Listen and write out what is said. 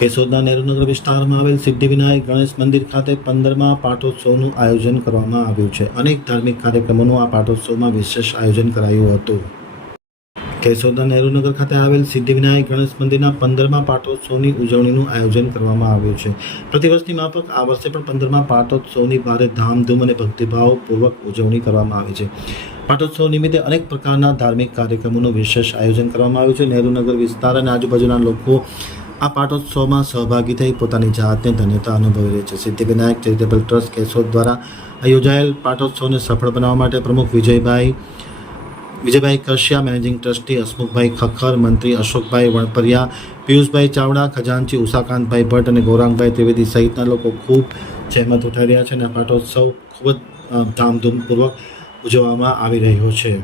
કેશોદના નહેરુનગર વિસ્તારમાં આવેલ સિદ્ધિવિનાયક ગણેશ મંદિર ખાતે પંદરમા પાટોત્સવનું આયોજન કરવામાં આવ્યું છે. અનેક ધાર્મિક કાર્યક્રમોનું આ પાટોત્સવમાં વિશેષ આયોજન કરાયું હતું. કેશોદના નહેરુનગર ખાતે આવેલ સિદ્ધિવિનાયક ગણેશ મંદિરના પંદરમા પાટોત્સવની ઉજવણીનું આયોજન કરવામાં આવ્યું છે. પ્રતિવર્ષની માફક આ વર્ષે પણ પંદરમા પાટોત્સવની ભારે ધામધૂમ અને ભક્તિભાવપૂર્વક ઉજવણી કરવામાં આવી છે. પાટોત્સવ નિમિત્તે અનેક પ્રકારના ધાર્મિક કાર્યક્રમોનું વિશેષ આયોજન કરવામાં આવ્યું છે. નહેરુનગર વિસ્તાર અને આજુબાજુના લોકો આ પાટોત્સવમાં સહભાગી થઈ પોતાની જાતને ધન્યતા અનુભવી રહી છે. સિદ્ધિવિનાયક ચેરિટેબલ ટ્રસ્ટ કેશોદ દ્વારા યોજાયેલ પાટોત્સવને સફળ બનાવવા માટે પ્રમુખ વિજયભાઈ વિજયભાઈ કશ્યા, મેનેજિંગ ટ્રસ્ટી હસમુખભાઈ ખખર મંત્રી અશોકભાઈ વણપરિયા, પિયુષભાઈ ચાવડા, ખજાનચી ઉષાકાંતભાઈ ભટ્ટ અને ગૌરાંગભાઈ ત્રિવેદી સહિતના લોકો ખૂબ જહેમત ઉઠાવી રહ્યા છે અને આ પાટોત્સવ ખૂબ જ ધામધૂમપૂર્વક ઉજવવામાં આવી રહ્યો છે.